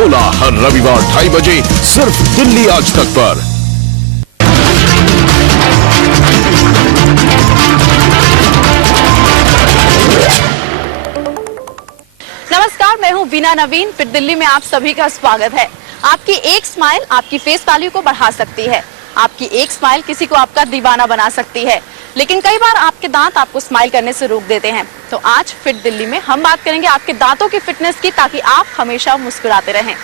बोला हर रविवार 2:30 बजे सिर्फ दिल्ली आज तक पर। नमस्कार, मैं हूं वीना नवीन। फिट दिल्ली में आप सभी का स्वागत है। आपकी एक स्माइल आपकी फेस वैल्यू को बढ़ा सकती है। आपकी एक स्माइल किसी को आपका दीवाना बना सकती है, लेकिन कई बार आपके दांत आपको स्माइल करने से रोक देते हैं। तो आज फिट दिल्ली में हम बात करेंगे आपके दांतों की फिटनेस की, ताकि आप हमेशा मुस्कुराते रहें।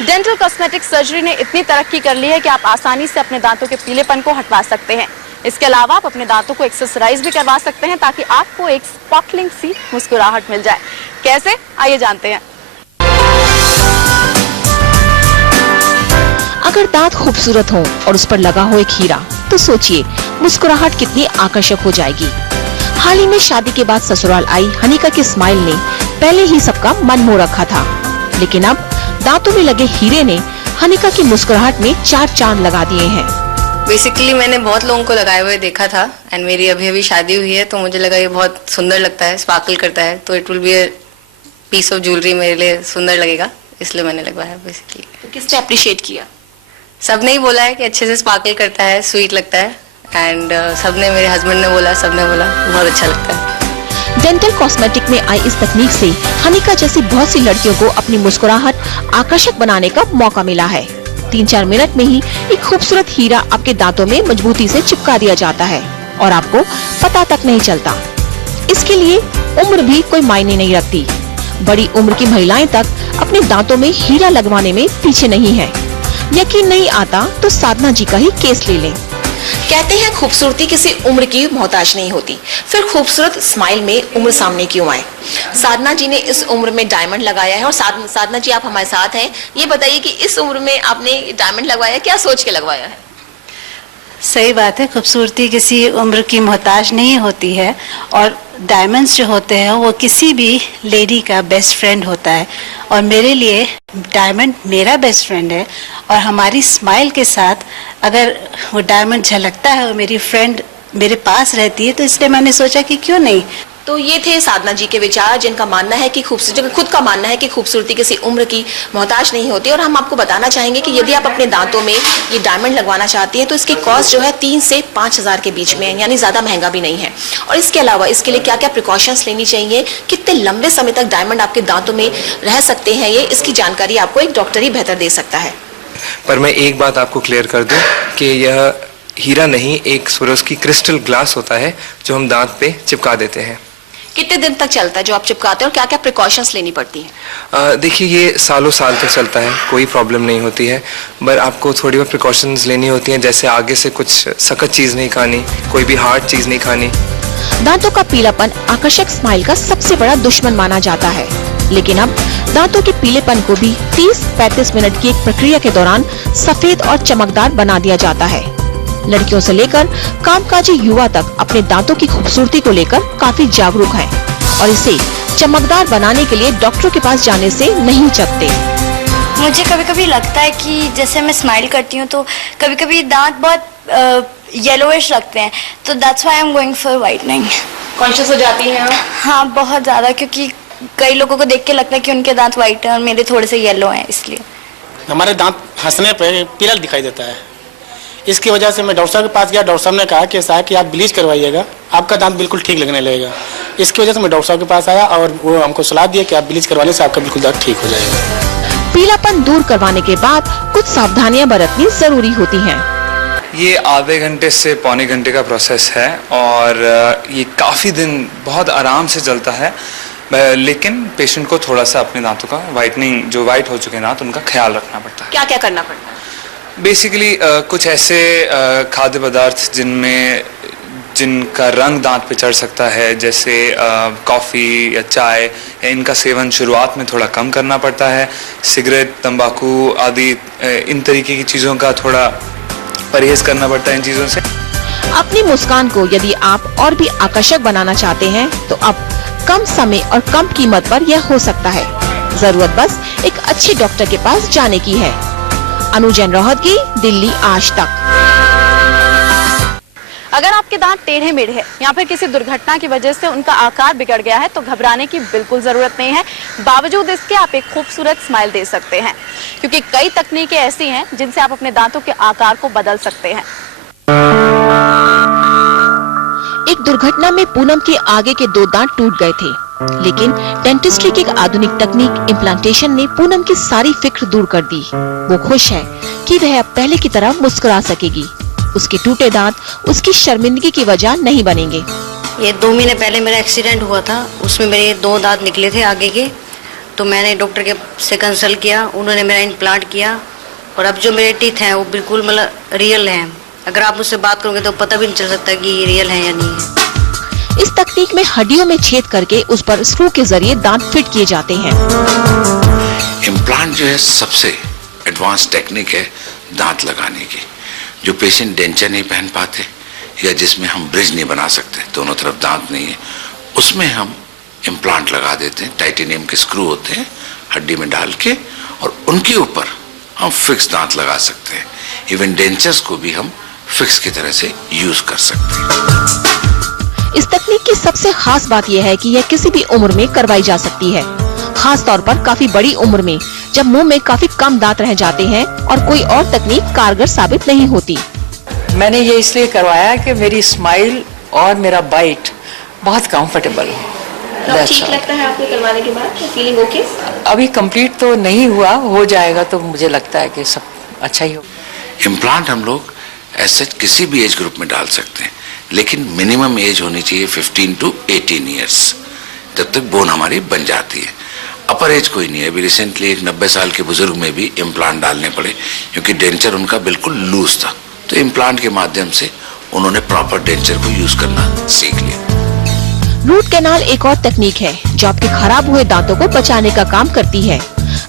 डेंटल कॉस्मेटिक सर्जरी ने इतनी तरक्की कर ली है कि आप आसानी से अपने दांतों के पीलेपन को हटवा सकते हैं। इसके अलावा आप अपने दांतों को एक्सरसाइज भी करवा सकते हैं, ताकि आपको एक स्पार्कलिंग सी मुस्कुराहट मिल जाए। कैसे, आइए जानते हैं। अगर दांत खूबसूरत हो और उस पर लगा हो एक हीरा, तो सोचिए मुस्कुराहट कितनी आकर्षक हो जाएगी। हाल ही में शादी के बाद ससुराल आई हनिका की स्माइल ने पहले ही सबका मन मोह रखा था, लेकिन अब दांतों में लगे हीरे ने हनिका की मुस्कुराहट में 4 चांद लगा दिए हैं। बेसिकली मैंने बहुत लोगों को लगाए हुए देखा था एंड मेरी अभी शादी हुई है, तो मुझे लगा ये बहुत सुंदर लगता है, स्पार्कल करता है, तो it will be a piece of jewellery, मेरे लिए सुंदर लगेगा, इसलिए मैंने लगवाया बेसिकली। तो किसने अप्रिशिएट किया? सबने ही बोला है कि अच्छे से स्पार्कल करता है, स्वीट लगता है एंड सबने, मेरे हस्बैंड ने बोला, सबने बोला बहुत अच्छा लगता है। डेंटल कॉस्मेटिक में आई इस तकनीक से हनिका जैसी बहुत सी लड़कियों को अपनी मुस्कुराहट आकर्षक बनाने का मौका मिला है। 3-4 मिनट में ही एक खूबसूरत हीरा आपके दांतों में मजबूती से चिपका दिया जाता है और आपको पता तक नहीं चलता। इसके लिए उम्र भी कोई मायने नहीं रखती। बड़ी उम्र की महिलाएं तक अपने दांतों में हीरा लगवाने में पीछे नहीं है। यकीन नहीं आता तो साधना जी का ही केस ले लें। कहते हैं खूबसूरती किसी उम्र की मोहताज नहीं होती, फिर खूबसूरत स्माइल में उम्र सामने क्यों आए? साधना जी ने इस उम्र में डायमंड लगाया है और साधना जी आप हमारे साथ हैं। ये बताइए कि इस उम्र में आपने डायमंड लगवाया, क्या सोच के लगवाया है? सही बात है, खूबसूरती किसी उम्र की मोहताज नहीं होती है और डायमंड्स जो होते हैं वो किसी भी लेडी का बेस्ट फ्रेंड होता है और मेरे लिए डायमंड मेरा बेस्ट फ्रेंड है। और हमारी स्माइल के साथ अगर वो डायमंड झलकता है और मेरी फ्रेंड मेरे पास रहती है, तो इसलिए मैंने सोचा कि क्यों नहीं। तो ये थे साधना जी के विचार, जिनका मानना है कि खूबसूरती, खुद का मानना है कि खूबसूरती किसी उम्र की मोहताज नहीं होती। और हम आपको बताना चाहेंगे कि यदि आप अपने दांतों में ये डायमंड लगवाना चाहती हैं, तो इसकी कॉस्ट जो है 3 से 5 हज़ार के बीच में है, यानी ज्यादा महंगा भी नहीं है। और इसके अलावा इसके लिए क्या क्या प्रिकॉशंस लेनी चाहिए, कितने लंबे समय तक डायमंड आपके दांतों में रह सकते हैं, ये इसकी जानकारी आपको एक डॉक्टर ही बेहतर दे सकता है। पर मैं एक बात आपको क्लियर कर दूं कि यह हीरा नहीं, एक स्वरोस्की क्रिस्टल ग्लास होता है जो हम दांत पे चिपका देते हैं। कितने दिन तक चलता है जो आप चिपकाते हैं और क्या क्या प्रिकॉशंस लेनी पड़ती है? देखिए, ये सालों साल तक चलता है, कोई प्रॉब्लम नहीं होती है, पर आपको थोड़ी बहुत प्रिकॉशंस लेनी होती हैं, जैसे आगे से कुछ सख्त चीज़ नहीं खानी, कोई भी हार्ड चीज़ नहीं खानी। दांतों का पीलापन आकर्षक स्माइल का सबसे बड़ा दुश्मन माना जाता है, लेकिन अब दांतों के पीलेपन को भी 30-35 मिनट की एक प्रक्रिया के दौरान सफेद और चमकदार बना दिया जाता है। लड़कियों से लेकर कामकाजी युवा तक अपने दांतों की खूबसूरती को लेकर काफी जागरूक हैं और इसे चमकदार बनाने के लिए डॉक्टरों के पास जाने से नहीं चकते। मुझे कभी कभी लगता है कि जैसे मैं स्माइल करती हूँ तो कभी कभी दांत बहुत येलोइश लगते हैं, तो that's why I am going for whitening. Conscious हो जाती हैं? हाँ, बहुत ज़्यादा, क्योंकि कई लोगों को देख के लगता है कि उनके दांत व्हाइट हैं और मेरे थोड़े से येलो हैं, इसलिए। हमारे दांत हंसने पे पीला दिखाई देता है, इसकी वजह से मैं डॉक्टर साहब के पास गया। डॉक्टर साहब ने कहा कि साहब कि आप ब्लीच करवाइएगा, आपका दांत बिल्कुल ठीक लगने लगेगा। इसकी वजह से मैं डॉक्टर साहब के पास आया और वो हमको सलाह दिया कि आप ब्लीच करवाने से आपका बिल्कुल दांत ठीक हो जाएगा। पीलापन दूर करवाने के बाद कुछ सावधानियां बरतनी जरूरी होती हैं। ये आधे घंटे से पौने घंटे का प्रोसेस है और ये काफ़ी दिन बहुत आराम से चलता है, लेकिन पेशेंट को थोड़ा सा अपने दांतों का वाइटनिंग, जो वाइट हो चुके हैं दांत, उनका ख्याल रखना पड़ता है। क्या क्या करना पड़ता है? बेसिकली कुछ ऐसे खाद्य पदार्थ जिनका रंग दांत पे चढ़ सकता है, जैसे कॉफ़ी या चाय, या इनका सेवन शुरुआत में थोड़ा कम करना पड़ता है। सिगरेट, तंबाकू आदि इन तरीके की चीज़ों का थोड़ा परहेज करना पड़ता है इन चीज़ों से। अपनी मुस्कान को यदि आप और भी आकर्षक बनाना चाहते हैं, तो अब कम समय और कम कीमत पर यह हो सकता है। जरूरत बस एक अच्छे डॉक्टर के पास जाने की है। अनुजैन रोहतगी, दिल्ली आज तक। अगर आपके दांत टेढ़े मेढ़े हैं या फिर किसी दुर्घटना की वजह से उनका आकार बिगड़ गया है तो घबराने की बिल्कुल जरूरत नहीं है। बावजूद इसके आप एक खूबसूरत स्माइल दे सकते हैं, क्योंकि कई तकनीकें ऐसी हैं जिनसे आप अपने दांतों के आकार को बदल सकते हैं। एक दुर्घटना में पूनम के आगे के 2 दांत टूट गए थे, लेकिन डेंटिस्ट्री की एक आधुनिक तकनीक इम्प्लांटेशन ने पूनम की सारी फिक्र दूर कर दी। वो खुश है कि वह अब पहले की तरह मुस्कुरा सकेगी। उसके टूटे दांत उसकी शर्मिंदगी की वजह नहीं बनेंगे। ये 2 महीने पहले मेरा एक्सीडेंट हुआ था, उसमें मेरे 2 दांत निकले थे आगे के, तो मैंने डॉक्टर से कंसल्ट किया, उन्होंने मेरा इम्प्लांट किया और अब जो मेरे टीथ हैं वो बिल्कुल मतलब रियल हैं। अगर आप मुझसे बात करोगे तो पता भी नहीं चल सकता कि ये रियल है या नहीं है। इस तकनीक में हड्डियों में छेद करके उस पर स्क्रू के जरिए दांत फिट किए जाते हैं। इम्प्लांट जो है सबसे एडवांस टेक्निक है दांत लगाने की। जो पेशेंट डेंचर नहीं पहन पाते या जिसमें हम ब्रिज नहीं बना सकते, दोनों तरफ दांत नहीं है, उसमें हम इम्प्लांट लगा देते हैं। टाइटेनियम के स्क्रू होते हैं हड्डी में डाल के, और उनके ऊपर हम फिक्स दांत लगा सकते हैं। इवन डेंचर्स को भी हम फिक्स की तरह से यूज कर सकते हैं। इस तकनीक की सबसे खास बात यह है कि यह किसी भी उम्र में करवाई जा सकती है, खास तौर पर काफी बड़ी उम्र में, जब मुंह में काफी कम दांत रह जाते हैं और कोई और तकनीक कारगर साबित नहीं होती। मैंने ये इसलिए करवाया कि मेरी स्माइल और मेरा बाइट बहुत कंफर्टेबल हो। ठीक लगता है आपको करवाने के बाद? Feeling okay? अभी कंप्लीट तो नहीं हुआ, हो जाएगा तो मुझे लगता है कि सब अच्छा ही हो। इम्प्लांट हम लोग ऐसे किसी भी एज ग्रुप में डाल सकते हैं, लेकिन मिनिमम एज होनी चाहिए 15 to 18 ईयर्स, तब तक बोन हमारी बन जाती है। अपर एज कोई नहीं है। अभी रिसेंटली एक 90 साल के बुजुर्ग में भी इम्प्लांट डालने पड़े, क्योंकि डेंचर उनका बिल्कुल लूज था, तो इम्प्लांट के माध्यम से उन्होंने प्रॉपर डेंचर को यूज करना सीख लिया। रूट कैनाल एक और तकनीक है जो आपके खराब हुए दांतों को बचाने का काम करती है।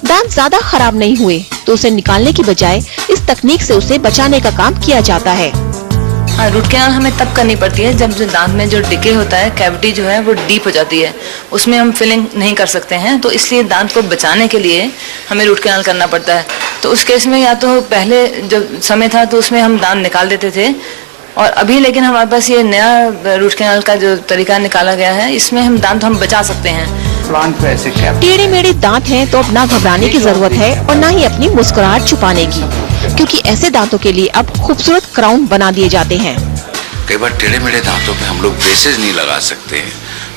दांत ज्यादा खराब नहीं हुए तो उसे निकालने की बजाय इस तकनीक से उसे बचाने का काम किया जाता है। रूट कैनाल हमें तब करनी पड़ती है जब जो दांत में जो डिके होता है, कैविटी जो है वो डीप हो जाती है, उसमें हम फिलिंग नहीं कर सकते हैं, तो इसलिए दांत को बचाने के लिए हमें रूट कैनाल करना पड़ता है। तो उस केस में या तो पहले जब समय था तो उसमें हम दांत निकाल देते थे, और अभी लेकिन हमारे पास ये नया रूट कैनाल का जो तरीका निकाला गया है, इसमें हम दांत बचा सकते हैं। टेढ़े मेढ़े दांत हैं तो अब ना घबराने की जरूरत है और ना ही अपनी मुस्कुराहट छुपाने की, क्योंकि ऐसे दांतों के लिए अब खूबसूरत क्राउन बना दिए जाते हैं। कई बार टेढ़े मेढ़े दांतों पे हम लोग ब्रेसेस नहीं लगा सकते हैं,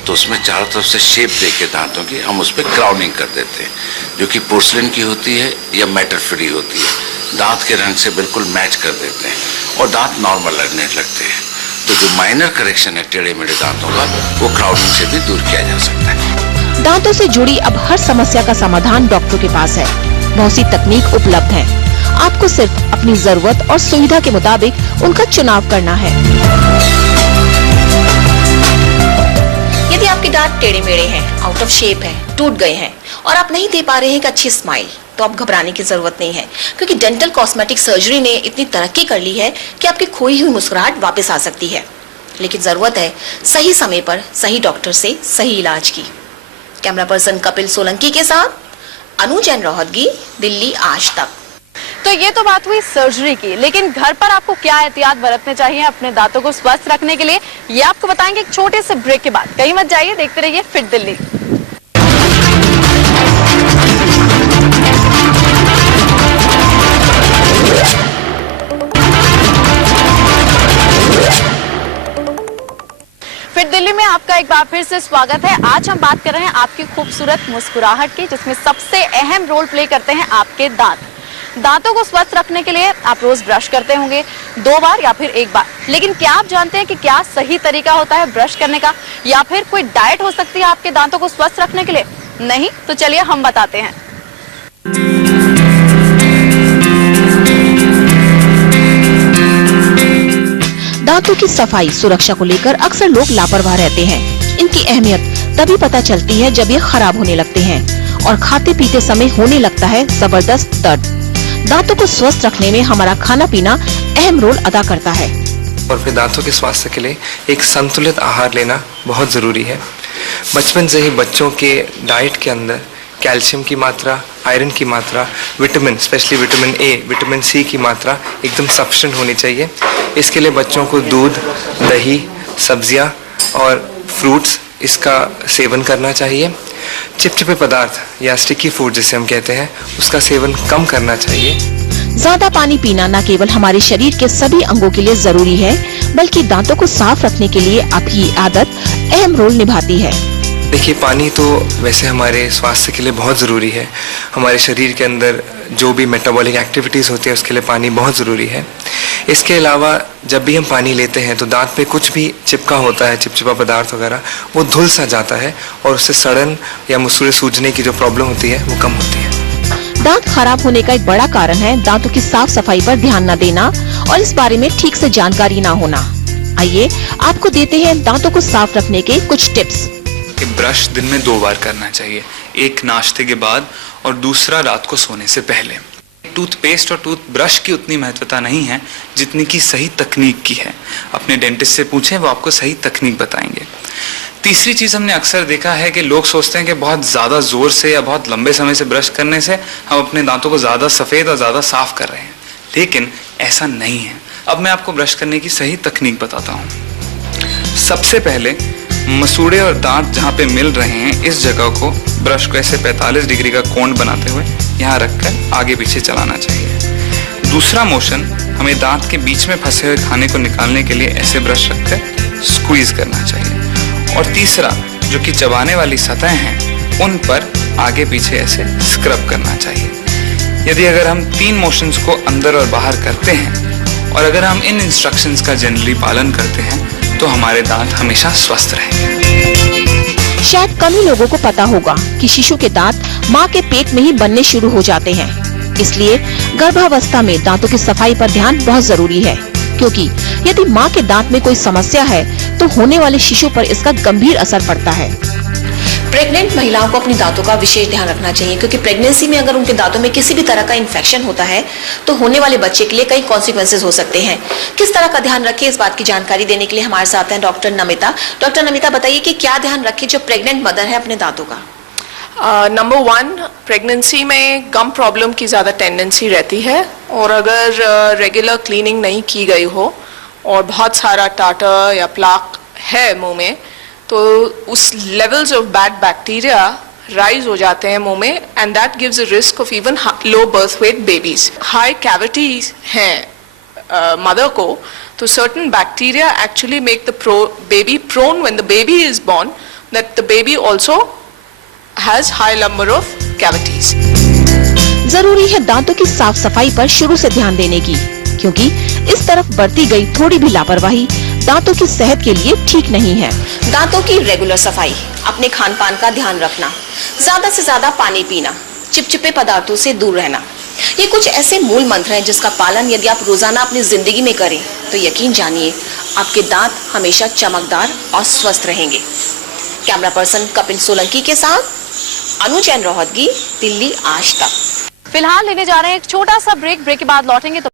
तो उसमें चारों तरफ से शेप देके दांतों की हम उस पर क्राउनिंग कर देते हैं, जो कि पोर्सलिन की होती है या मेटल फ्री होती है। दांत के रंग से बिल्कुल मैच कर देते हैं और दांत नॉर्मल लगने लगते हैं। तो जो माइनर करेक्शन है टेढ़े मेढ़े दांतों का, वो क्राउनिंग से भी दूर किया जा सकता है। दांतों से जुड़ी अब हर समस्या का समाधान डॉक्टरों के पास है। बहुत सी तकनीक उपलब्ध है, आपको सिर्फ अपनी जरूरत और सुविधा के मुताबिक उनका चुनाव करना है। यदि आपके दांत टेढ़े मेढ़े हैं, आउट ऑफ शेप है, टूट गए हैं और आप नहीं दे पा रहे हैं एक अच्छी स्माइल, तो आप घबराने की जरूरत नहीं है, क्योंकि डेंटल कॉस्मेटिक सर्जरी ने इतनी तरक्की कर ली है कि आपकी खोई हुई मुस्कुराहट वापस आ सकती है। लेकिन जरूरत है सही समय पर सही डॉक्टर से सही इलाज की। कैमरा पर्सन कपिल सोलंकी के साथ अनु जैन रोहतगी, दिल्ली आज तक। तो ये तो बात हुई सर्जरी की, लेकिन घर पर आपको क्या एहतियात बरतने चाहिए अपने दांतों को स्वस्थ रखने के लिए, ये आपको बताएंगे एक छोटे से ब्रेक के बाद। कहीं मत जाइए, देखते रहिए फिट दिल्ली। फिट दिल्ली में आपका एक बार फिर से स्वागत है। आज हम बात कर रहे हैं आपकी खूबसूरत मुस्कुराहट की, जिसमें सबसे अहम रोल प्ले करते हैं आपके दांत। दांतों को स्वस्थ रखने के लिए आप रोज ब्रश करते होंगे 2 बार या फिर 1 बार, लेकिन क्या आप जानते हैं कि क्या सही तरीका होता है ब्रश करने का, या फिर कोई डाइट हो सकती है आपके दांतों को स्वस्थ रखने के लिए? नहीं? तो चलिए हम बताते हैं। दांतों की सफाई सुरक्षा को लेकर अक्सर लोग लापरवाह रहते हैं। इनकी अहमियत तभी पता चलती है जब ये खराब होने लगते हैं और खाते पीते समय होने लगता है जबरदस्त दर्द। दांतों को स्वस्थ रखने में हमारा खाना पीना अहम रोल अदा करता है। और फिर दांतों के स्वास्थ्य के लिए एक संतुलित आहार लेना बहुत ज़रूरी है। बचपन से ही बच्चों के डाइट के अंदर कैल्शियम की मात्रा, आयरन की मात्रा, vitamin, specially vitamin A, vitamin C की मात्रा एकदम सफिशिएंट होनी चाहिए। इसके लिए बच्चों को दूध, दही, सब्जियां और फ्रूट्स इसका सेवन करना चाहिए। चिपचिपे पदार्थ या स्टिकी फूड जिसे हम कहते हैं, उसका सेवन कम करना चाहिए। ज्यादा पानी पीना न केवल हमारे शरीर के सभी अंगों के लिए जरूरी है, बल्कि दांतों को साफ रखने के लिए आपकी आदत अहम रोल निभाती है। देखिए, पानी तो वैसे हमारे स्वास्थ्य के लिए बहुत ज़रूरी है। हमारे शरीर के अंदर जो भी मेटाबॉलिक एक्टिविटीज़ होती है उसके लिए पानी बहुत ज़रूरी है। इसके अलावा जब भी हम पानी लेते हैं तो दांत पे कुछ भी चिपका होता है, चिपचिपा पदार्थ वगैरह, वो धुल सा जाता है और उससे सड़न या मुसूड़े सूजने की जो प्रॉब्लम होती है वो कम होती है। दांत खराब होने का एक बड़ा कारण है दांतों की साफ सफाई पर ध्यान न देना और इस बारे में ठीक से जानकारी न होना। आइए आपको देते हैं दांतों को साफ रखने के कुछ टिप्स। ब्रश दिन में 2 बार करना चाहिए, एक नाश्ते के बाद और दूसरा रात को सोने से पहले। टूथपेस्ट और टूथब्रश की उतनी महत्वता नहीं है जितनी की सही तकनीक की है। अपने डेंटिस्ट से पूछें, वो आपको सही तकनीक बताएंगे। तीसरी चीज़ हमने अक्सर देखा है कि लोग सोचते हैं कि बहुत ज़्यादा ज़ोर से या बहुत लंबे समय से ब्रश करने से हम अपने दांतों को ज़्यादा सफ़ेद और ज़्यादा साफ कर रहे हैं, लेकिन ऐसा नहीं है। अब मैं आपको ब्रश करने की सही तकनीक बताता हूँ। सबसे पहले मसूड़े और दांत जहाँ पे मिल रहे हैं इस जगह को ब्रश को ऐसे 45 डिग्री का कोण बनाते हुए यहाँ रखकर आगे पीछे चलाना चाहिए। दूसरा मोशन हमें दांत के बीच में फंसे हुए खाने को निकालने के लिए ऐसे ब्रश रखकर स्क्वीज करना चाहिए। और तीसरा, जो कि चबाने वाली सतह हैं उन पर आगे पीछे ऐसे स्क्रब करना चाहिए। यदि अगर हम 3 मोशंस को अंदर और बाहर करते हैं और अगर हम इन इंस्ट्रक्शंस का जनरली पालन करते हैं तो हमारे दांत हमेशा स्वस्थ रहेंगे। शायद कम ही लोगों को पता होगा कि शिशु के दांत माँ के पेट में ही बनने शुरू हो जाते हैं, इसलिए गर्भावस्था में दांतों की सफाई पर ध्यान बहुत जरूरी है, क्योंकि यदि माँ के दांत में कोई समस्या है तो होने वाले शिशु पर इसका गंभीर असर पड़ता है। प्रेग्नेंट महिलाओं को अपने दांतों का विशेष ध्यान रखना चाहिए, क्योंकि प्रेगनेंसी में अगर उनके दांतों में किसी भी तरह का इन्फेक्शन होता है तो होने वाले बच्चे के लिए कई कॉन्सिक्वेंसेस हो सकते हैं। किस तरह का ध्यान रखें, इस बात की जानकारी देने के लिए हमारे साथ हैं डॉक्टर नमिता। डॉक्टर नमिता, बताइए कि क्या ध्यान रखें जो प्रेग्नेंट मदर है अपने दांतों का? नंबर 1, प्रेगनेंसी में गम प्रॉब्लम की ज़्यादा टेंडेंसी रहती है, और अगर रेगुलर क्लीनिंग नहीं की गई हो और बहुत सारा टाटर या प्लाक है मुंह में, तो उस levels of bad bacteria rise हो जाते हैं मुंह में, and that gives a risk of even low birth weight babies. High cavities हैं मदर को, तो certain bacteria actually make the baby prone when the baby is born, that the baby also has high number of cavities. जरूरी है दांतों की साफ सफाई पर शुरू से ध्यान देने की, क्योंकि इस तरफ बरती गई थोड़ी भी लापरवाही दांतों की सेहत के लिए ठीक नहीं है। दांतों की रेगुलर सफाई, अपने खान पान का ध्यान रखना, ज्यादा से ज्यादा पानी पीना, चिपचिपे पदार्थों से दूर रहना, ये कुछ ऐसे मूल मंत्र हैं जिसका पालन यदि आप रोजाना अपनी जिंदगी में करें तो यकीन जानिए आपके दांत हमेशा चमकदार और स्वस्थ रहेंगे। कैमरा पर्सन कपिल सोलंकी के साथ अनु जैन रोहतगी, दिल्ली आज तक। फिलहाल लेने जा रहे हैं एक छोटा सा ब्रेक के बाद लौटेंगे तो